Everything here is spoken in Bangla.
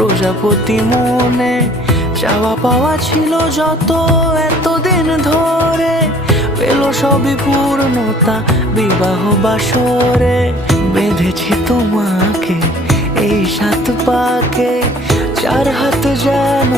প্রজাপতি মনে চাওয়া পাওয়া ছিল যত এতদিন ধরে, পেল সবই পূর্ণতা বিবাহ বাসরে। বেঁধেছি তোমাকে এই 7 পাকে, 4 হাত যেন